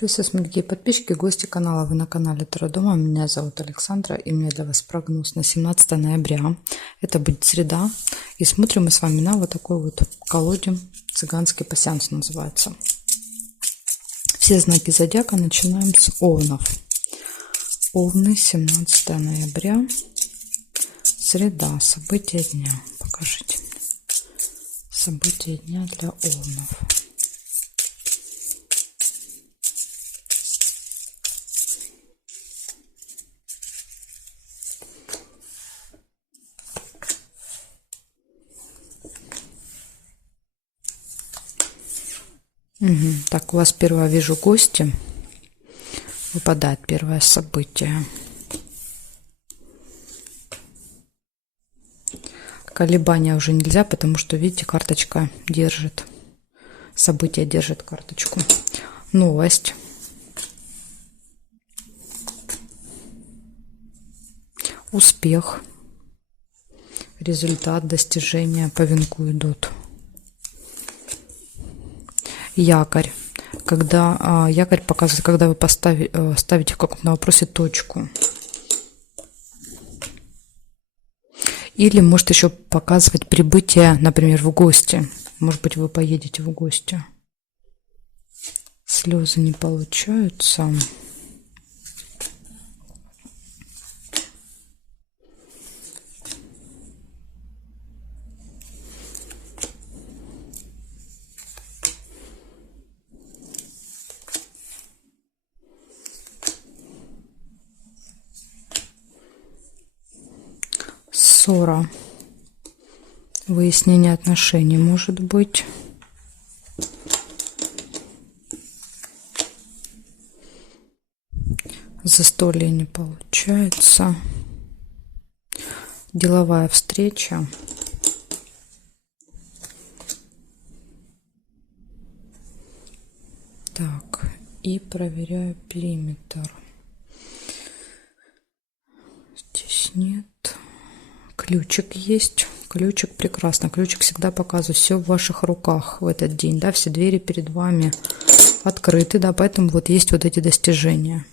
Приветствую, дорогие подписчики, гости канала. Вы на канале Таро Дома. Меня зовут Александра, и у меня для вас прогноз на 17 ноября. Это будет среда. И смотрим мы с вами на вот такой вот колоде. Цыганский пасьянс называется. Все знаки зодиака начинаем с овнов. Овны, 17 ноября. Среда. События дня. Покажите мне. События дня для овнов. Так, у вас первое, вижу, гости. Выпадает первое событие. Колебания уже нельзя, потому что, видите, карточка держит. Событие держит карточку. Новость. Успех. Результат, достижения по венку идут. Якорь. Когда якорь показывает, когда вы ставите в каком-то вопросе точку. Или может еще показывать прибытие, например, в гости. Может быть, вы поедете в гости. Слезы не получаются. Ссора. Выяснение отношений может быть. Застолье не получается. Деловая встреча. Так, и проверяю периметр. Здесь нет. Ключик есть. Ключик прекрасно. Ключик всегда показывает все в ваших руках в этот день. Да, все двери перед вами открыты. Да, поэтому вот есть вот эти достижения.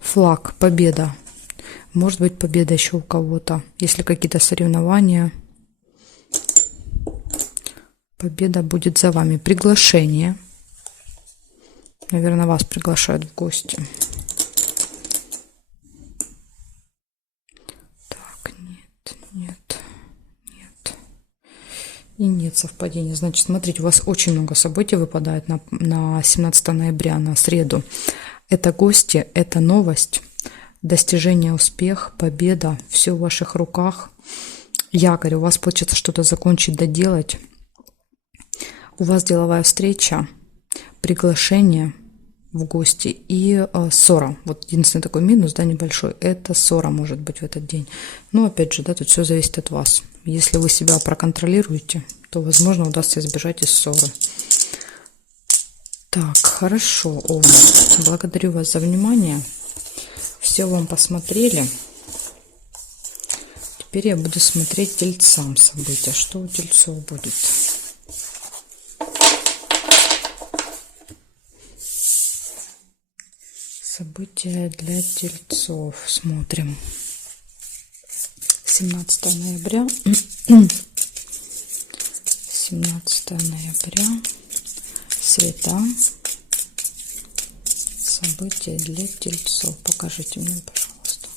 Флаг. Победа. Может быть, победа еще у кого-то. Если какие-то соревнования. Победа будет за вами. Приглашение. Наверное, вас приглашают в гости. Так, нет. И нет совпадения. Значит, смотрите, у вас очень много событий выпадает на 17 ноября, на среду. Это гости, это новость, достижение, успех, победа. Все в ваших руках. Якорь, у вас получится что-то закончить, доделать. У вас деловая встреча, приглашение в гости и ссора. Вот единственный такой минус, да, небольшой, это ссора может быть в этот день. Но опять же, да, тут все зависит от вас. Если вы себя проконтролируете, то, возможно, удастся избежать и ссоры. Так, хорошо, овны. Благодарю вас за внимание. Все вам посмотрели. Теперь я буду смотреть тельцам события. Что у тельцов будет? События для тельцов. Смотрим. 17 ноября. 17 ноября. Среда. События для тельцов. Покажите мне, пожалуйста.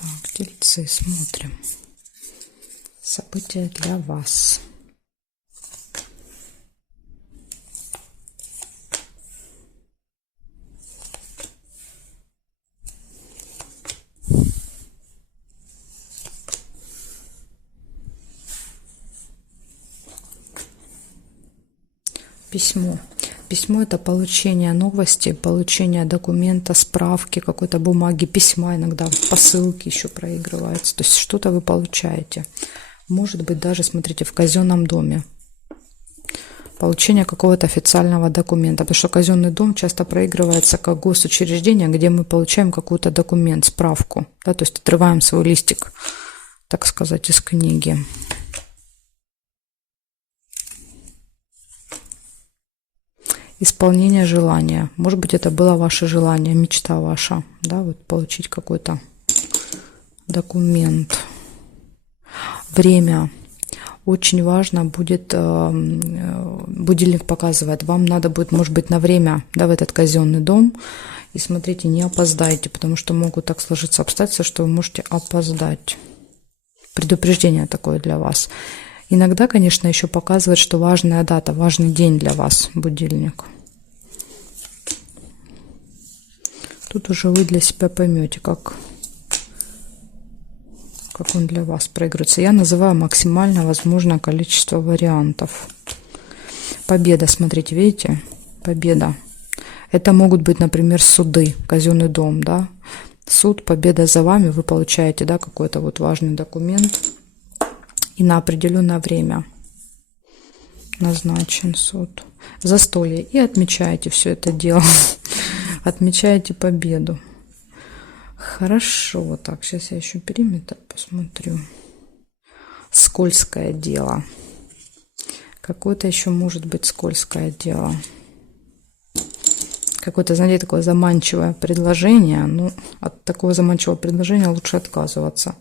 Так, тельцы, смотрим. События для вас. Письмо. Письмо — это получение новости, получение документа, справки, какой-то бумаги, письма, иногда посылки еще проигрываются. То есть что-то вы получаете. Может быть, даже, смотрите, в казенном доме. Получение какого-то официального документа. Потому что казенный дом часто проигрывается как госучреждение, где мы получаем какой-то документ, справку. Да, то есть отрываем свой листик, так сказать, из книги. Исполнение желания. Может быть, это было ваше желание, мечта ваша, да, вот получить какой-то документ. Время. Очень важно будет, будильник показывает, вам надо будет, может быть, на время, да, в этот казенный дом. И смотрите, не опоздайте, потому что могут так сложиться обстоятельства, что вы можете опоздать. Предупреждение такое для вас. Иногда, конечно, еще показывает, что важная дата, важный день для вас будильник. Тут уже вы для себя поймете, как он для вас проигрывается. Я называю максимально возможное количество вариантов. Победа, смотрите, видите? Победа. Это могут быть, например, суды, казенный дом, да? Суд, победа за вами, вы получаете, да, какой-то вот важный документ. И на определенное время назначен суд. Застолье. И отмечаете все это дело. Отмечаете победу. Хорошо. Так, сейчас я еще периметр посмотрю. Скользкое дело. Какое-то еще может быть скользкое дело. Какое-то, знаете, такое заманчивое предложение. Ну, от такого заманчивого предложения лучше отказываться.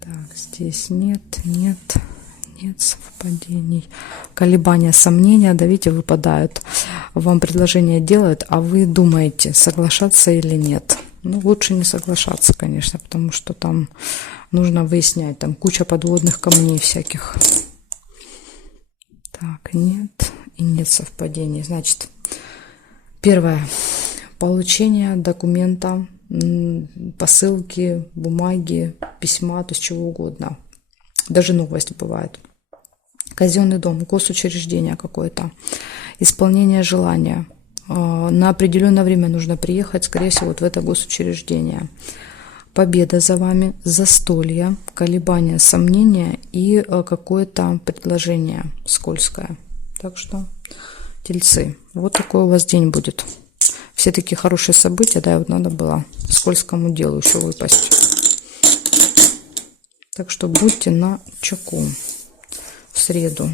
Так, здесь нет совпадений. Колебания, сомнения, да, видите, выпадают. Вам предложение делают, а вы думаете, соглашаться или нет. Ну, лучше не соглашаться, конечно, потому что там нужно выяснять, там куча подводных камней всяких. Так, нет и нет совпадений. Значит, первое. Получение документа, посылки, бумаги, письма, то есть чего угодно. Даже новость бывает. Казенный дом, госучреждение какое-то. Исполнение желания. На определенное время нужно приехать, скорее всего, вот в это госучреждение. Победа за вами, застолье, колебания, сомнения и какое-то предложение скользкое. Так что, тельцы, вот такой у вас день будет. Все такие хорошие события, да, вот надо было скользкому делу еще выпасть. Так что будьте на чеку в среду.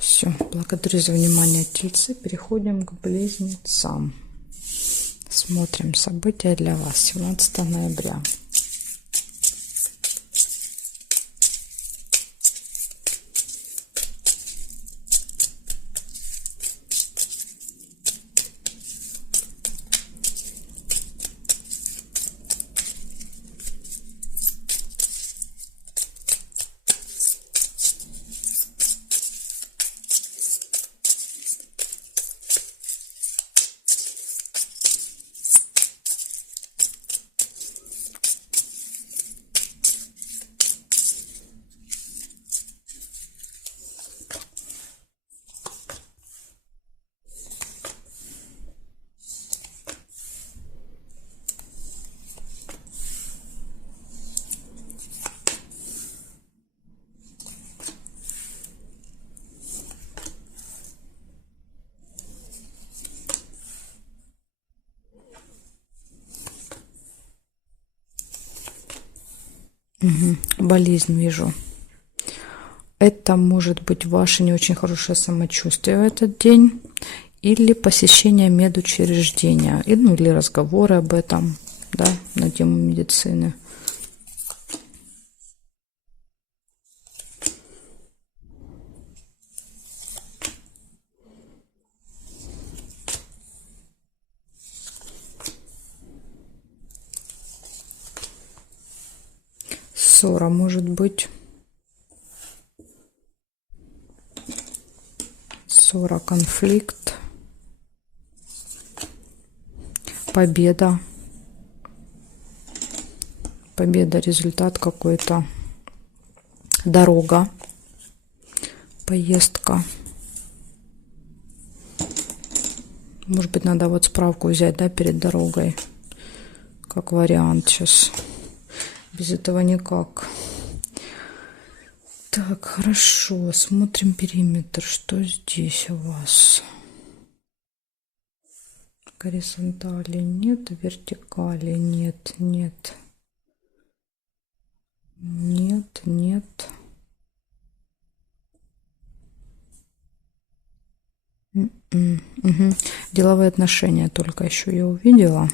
Все, благодарю за внимание, тельцы. Переходим к близнецам. Смотрим события для вас 17 ноября. Болезнь вижу. Это может быть ваше не очень хорошее самочувствие в этот день или посещение медучреждения, или разговоры об этом, да, на тему медицины. Ссора может быть. Ссора, конфликт. Победа. победа, результат какой-то, дорога, поездка. Может быть, надо вот справку взять, да, перед дорогой, как вариант сейчас. Без этого никак. Так, хорошо, смотрим периметр. Что здесь у вас? Горизонтали нет, вертикали нет, нет. Нет, нет. Угу. Деловые отношения только еще я увидела.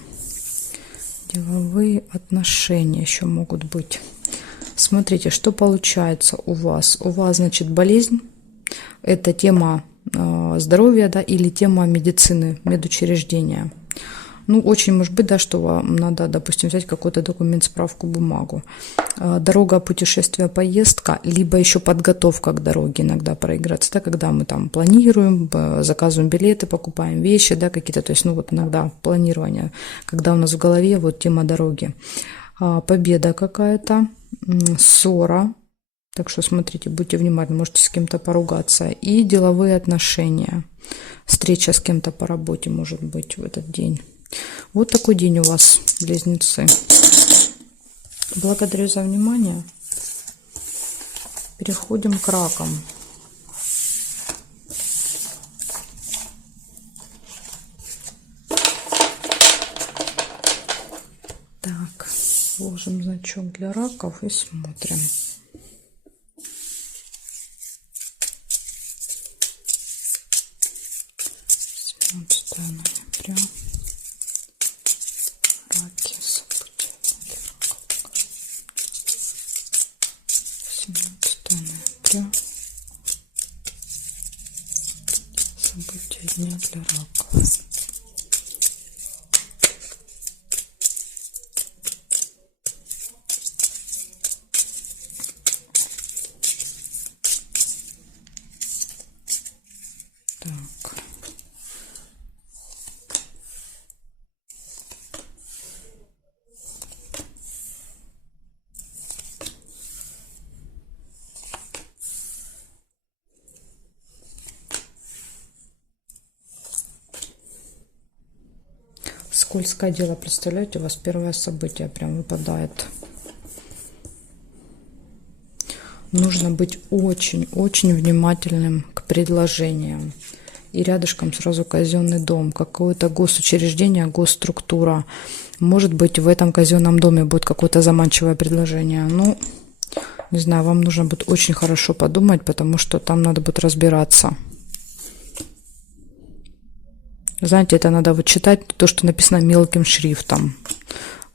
Деловые отношения еще могут быть. Смотрите, что получается у вас. У вас, значит, болезнь. Это тема здоровья, да, или тема медицины, медучреждения. Ну, очень может быть, да, что вам надо, допустим, взять какой-то документ, справку, бумагу. Дорога, путешествие, поездка, либо еще подготовка к дороге иногда проиграться, да, когда мы там планируем, заказываем билеты, покупаем вещи, да, какие-то, то есть, ну, вот иногда планирование, когда у нас в голове вот тема дороги. Победа какая-то, ссора, так что смотрите, будьте внимательны, можете с кем-то поругаться. И деловые отношения, встреча с кем-то по работе может быть в этот день. Вот такой день у вас, близнецы. Благодарю за внимание. Переходим к ракам. Так, ложим значок для раков и смотрим. Ноября. Раки, события для раков. 17 ноября. События дня для раков. Так. Скользкое дело, представляете, у вас первое событие прям выпадает. Нужно быть очень-очень внимательным к предложениям. И рядышком сразу казенный дом, какое-то госучреждение, госструктура. Может быть, в этом казенном доме будет какое-то заманчивое предложение. Ну, не знаю, вам нужно будет очень хорошо подумать, потому что там надо будет разбираться. Знаете, это надо вот читать то, что написано мелким шрифтом.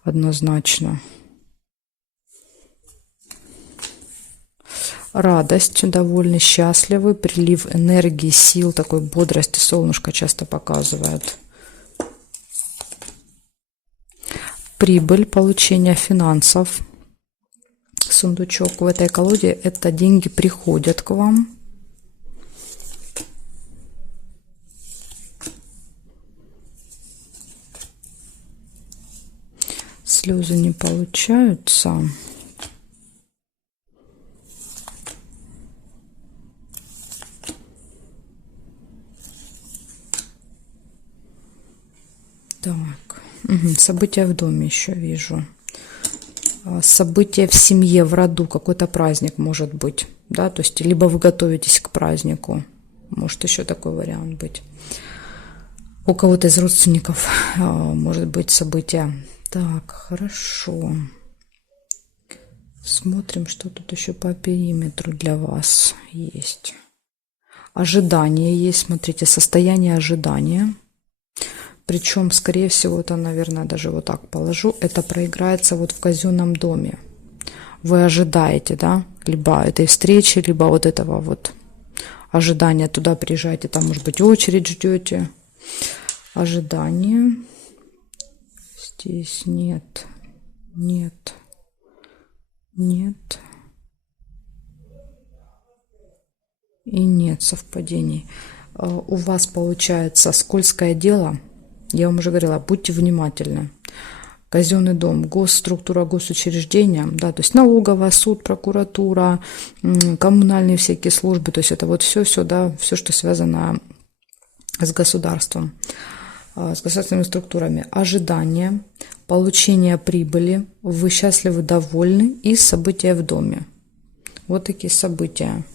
Однозначно. Радость, довольны, счастливы, прилив энергии, сил, такой бодрости, солнышко часто показывает. Прибыль, получение финансов. Сундучок в этой колоде, это деньги приходят к вам. Слезы не получаются. Так, события в доме еще вижу. События в семье, в роду, какой-то праздник может быть. Да, то есть, либо вы готовитесь к празднику. Может еще такой вариант быть. У кого-то из родственников может быть событие. Так, хорошо. Смотрим, что тут еще по периметру для вас есть. Ожидание есть, смотрите, состояние ожидания. Причем, скорее всего, это, наверное, даже вот так положу. Это проиграется вот в казенном доме. Вы ожидаете, да, либо этой встречи, либо вот этого вот ожидания. Туда приезжаете, там, может быть, очередь ждете. Ожидание. Здесь нет, нет, нет. И нет совпадений. У вас получается скользкое дело. Я вам уже говорила, будьте внимательны. казенный дом, госструктура, госучреждения, да, то есть налоговая, суд, прокуратура, коммунальные всякие службы, то есть это вот все, да, все, что связано с государством, с государственными структурами. Ожидание, получение прибыли, вы счастливы, довольны и события в доме. Вот такие события.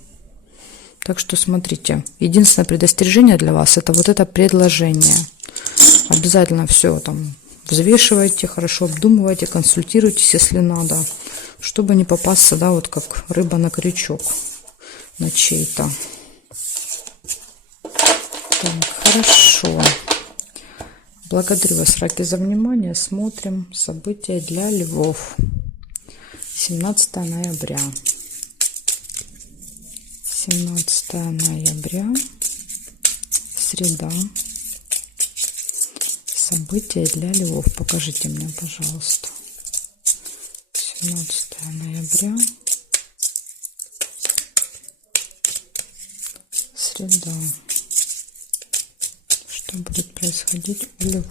Так что смотрите, единственное предостережение для вас — это вот это предложение. Обязательно все там взвешивайте, хорошо обдумывайте, консультируйтесь, если надо, чтобы не попасться, да, вот как рыба на крючок, на чей-то. Так, хорошо. Благодарю вас, раки, за внимание. Смотрим события для львов. 17 ноября. 17 ноября. Среда. События для львов. Покажите мне, пожалуйста. 17 ноября. Среда. Что будет происходить у львов?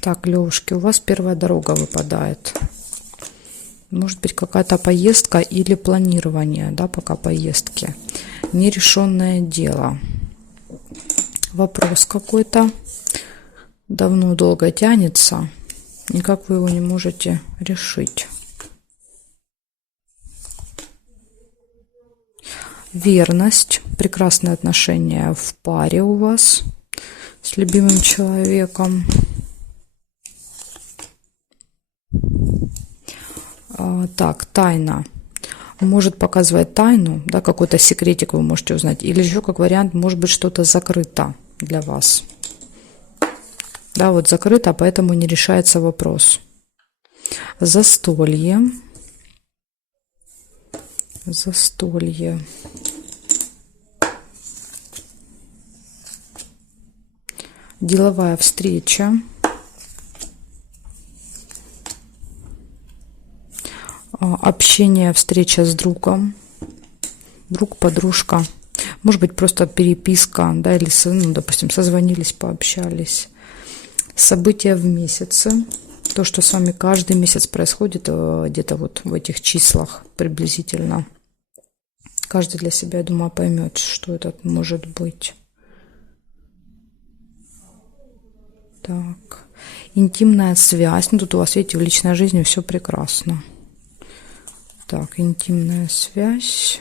Так, Левушки, у вас первая дорога выпадает. Может быть, какая-то поездка или планирование, да, пока поездки. Нерешенное дело. Вопрос какой-то давно долго тянется. Никак вы его не можете решить. Верность. Прекрасные отношения в паре у вас с любимым человеком. Так, тайна. Может показывать тайну, да, какой-то секретик вы можете узнать. Или еще как вариант, может быть, что-то закрыто для вас. Да, вот закрыто, поэтому не решается вопрос. Застолье. Застолье. Деловая встреча. Общение, встреча с другом, друг, подружка, может быть, просто переписка, да, или, ну, допустим, созвонились, пообщались. События в месяце, то, что с вами каждый месяц происходит, где-то вот в этих числах приблизительно. Каждый для себя, я думаю, поймет, что это может быть. Так, интимная связь, ну, тут у вас, видите, в личной жизни все прекрасно. Так, интимная связь.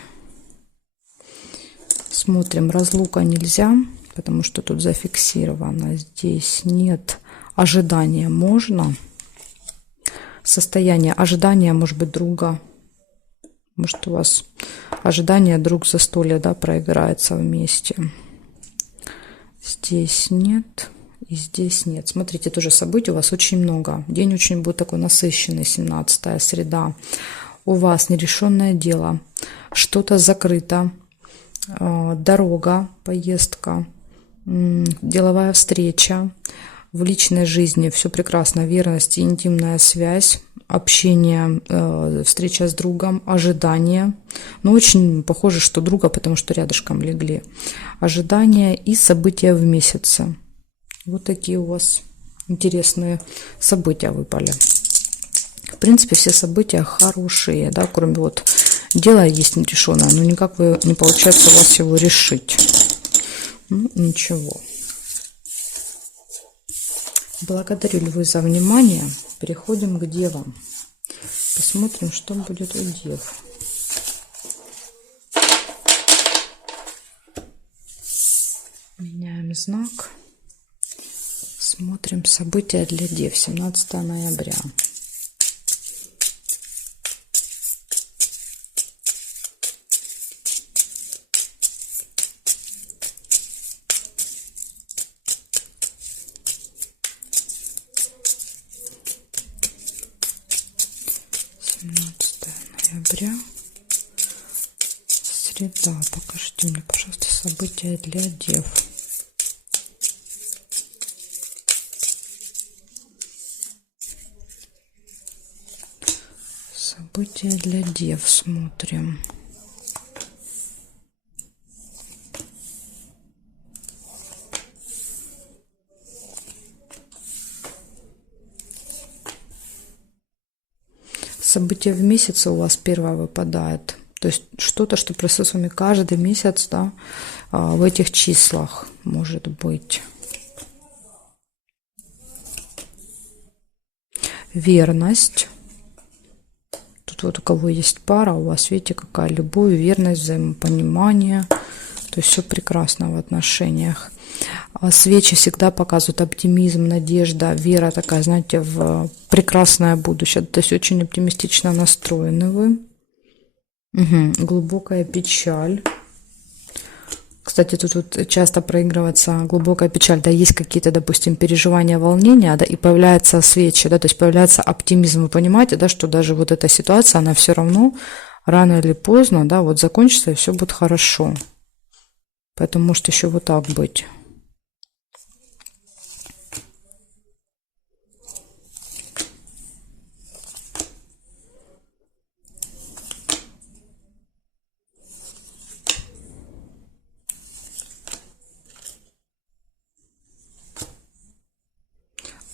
Смотрим, разлука нельзя, потому что тут зафиксировано. Здесь нет. Ожидания можно. Состояние ожидания, может быть, друга. Может, у вас ожидание друг застолья, да, проиграется вместе. Здесь нет. И здесь нет. Смотрите, тоже событий у вас очень много. День очень будет такой насыщенный, 17-я среда. У вас нерешенное дело, что-то закрыто, дорога, поездка, деловая встреча, в личной жизни все прекрасно, верность и интимная связь, общение, встреча с другом, ожидание. Ну, очень похоже, что друга, потому что рядышком легли. Ожидание и события в месяце. Вот такие у вас интересные события выпали. В принципе, все события хорошие, да, кроме вот дела есть нерешенное, но никак вы, не получается у вас его решить. Ну, ничего. Благодарю, львы, за внимание. Переходим к девам. Посмотрим, что будет у дев. Меняем знак. Смотрим события для дев. 17 ноября. ноября. Среда. Покажите мне, пожалуйста, события для дев. События для дев смотрим. События в месяце у вас первое выпадает. То есть что-то, что происходит с вами каждый месяц, да, в этих числах может быть. Верность. Тут вот у кого есть пара, у вас, видите, какая любовь, верность, взаимопонимание. То есть все прекрасно в отношениях. Свечи всегда показывают оптимизм, надежда, вера такая, знаете, в прекрасное будущее. То есть очень оптимистично настроены вы. Угу. Глубокая печаль. Кстати, тут вот часто проигрывается глубокая печаль. Да, есть какие-то, допустим, переживания, волнения, да, и появляются свечи, да, то есть появляется оптимизм. Вы понимаете, да, что даже вот эта ситуация, она все равно рано или поздно, да, вот закончится, и все будет хорошо. Поэтому может еще вот так быть.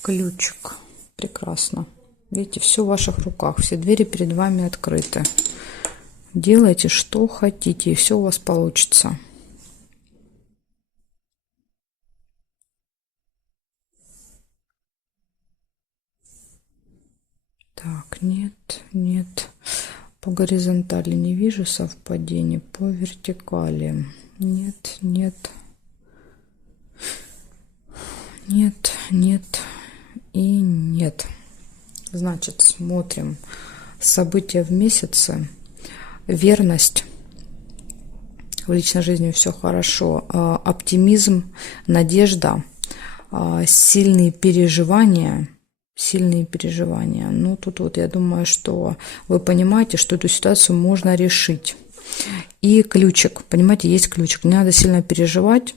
Ключик. Прекрасно. Видите, все в ваших руках. Все двери перед вами открыты. Делайте, что хотите, и все у вас получится. Так, нет. По горизонтали не вижу совпадений. По вертикали. Нет. И нет. Значит, смотрим. События в месяце. Верность. В личной жизни все хорошо. Оптимизм, надежда, сильные переживания. Ну, тут вот я думаю, что вы понимаете, что эту ситуацию можно решить. И ключик. Понимаете, есть ключик. Не надо сильно переживать.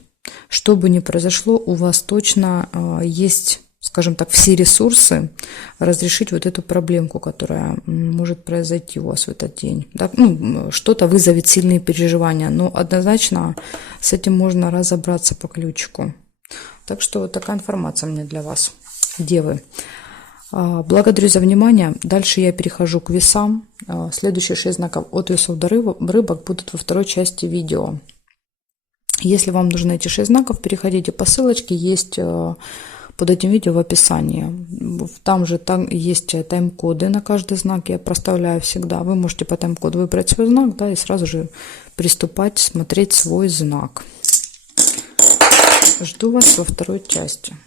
Что бы ни произошло, у вас точно есть, скажем так, все ресурсы разрешить вот эту проблемку, которая может произойти у вас в этот день. Да? Ну, что-то вызовет сильные переживания, но однозначно с этим можно разобраться по ключику. Так что вот такая информация мне для вас, девы. Благодарю за внимание. Дальше я перехожу к весам. Следующие 6 знаков от весов до рыбок будут во второй части видео. Если вам нужны эти 6 знаков, переходите по ссылочке, есть под этим видео в описании. Там есть тайм-коды на каждый знак, я проставляю всегда. Вы можете по тайм-коду выбрать свой знак, да, и сразу же приступать смотреть свой знак. Жду вас во второй части.